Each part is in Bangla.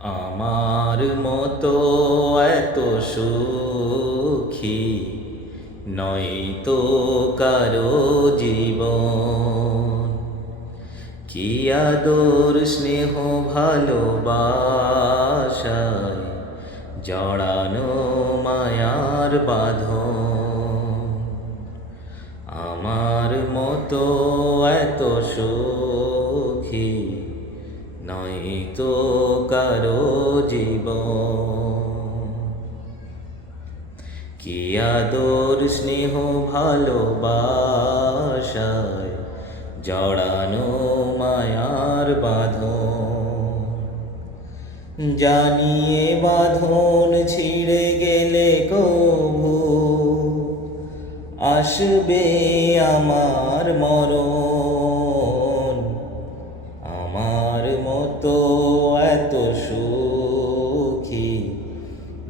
আমার মতো এত সুখী নয় তো কারো জীবন। কি আদর স্নেহ ভালোবাসায় জড়ানো মায়ার বাঁধন। আমার মতো এত সুখী নয় তো কারো জীবন। কি আদর স্নেহ ভালোবাসায় জড়ানো মায়ার বাঁধন। জানিয়ে বাঁধন ছিঁড়ে গেলে কভু আসবে আমার মরণ। আমার মতো এত সুখী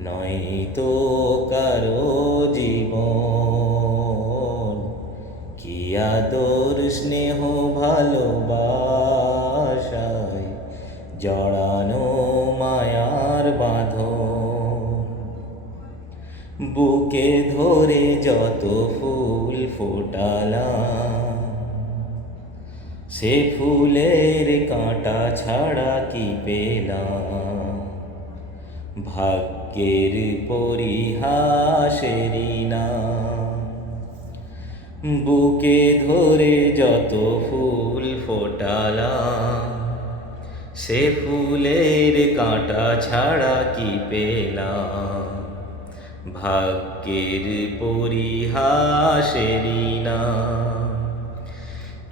নয় তো কারো জীবন। কি আদর স্নেহ ভালোবাসায় জড়ানো মায়ার বাঁধন। বুকে ধরে যত ফুল ফোটালাম, সে ফুলের কাঁটা ছাড়া কি পেলাম। ভাগ্যের পরিহাসেরই না। বুকে ধরে যত ফুল ফোটালাম, সে ফুলের কাঁটা ছাড়া কি পেলাম। ভাগ্যের পরিহাসেরই না।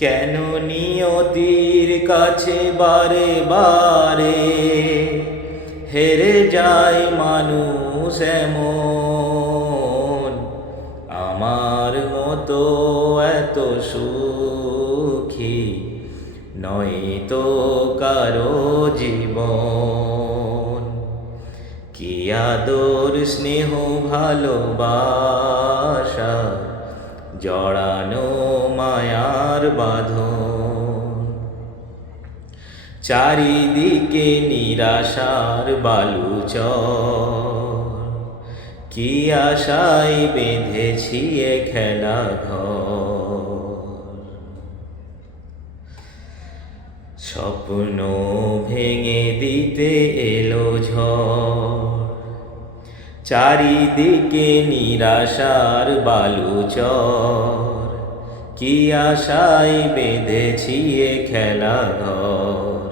কেন নিয়তির কাছে বারে বারে হেরে যায় মানুষ এমন। আমার মতো এত সুখী নয় তো কারো জীবন। কি আদর স্নেহ ভালোবাসা জড়ানো মায়ার বাঁধন। চারিদিকে নিরাশার বালুচর, কি আশায় বেঁধেছি এ খেলা ঘর। স্বপ্ন ভেঙে দিতে এলো ঝড়, চারিদিকে নিরাশার বালুচর। কি আশায় বেঁধেছি এ খেলা ঘর।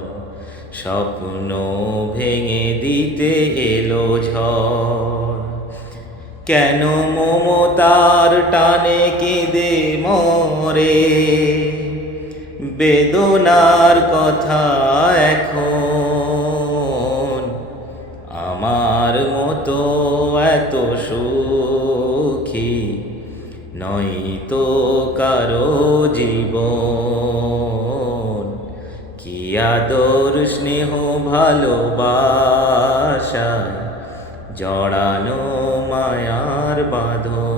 স্বপ্ন ভেঙে দিতে এলো ঝড়। কেন মমতার টানে কেঁদে মরে বেদনার কথা এখন। আমার মতো এত সুখী নয় তো কারো জীবন। কি আদর স্নেহ ভালোবাসায় জড়ানো মায়ার বাঁধন।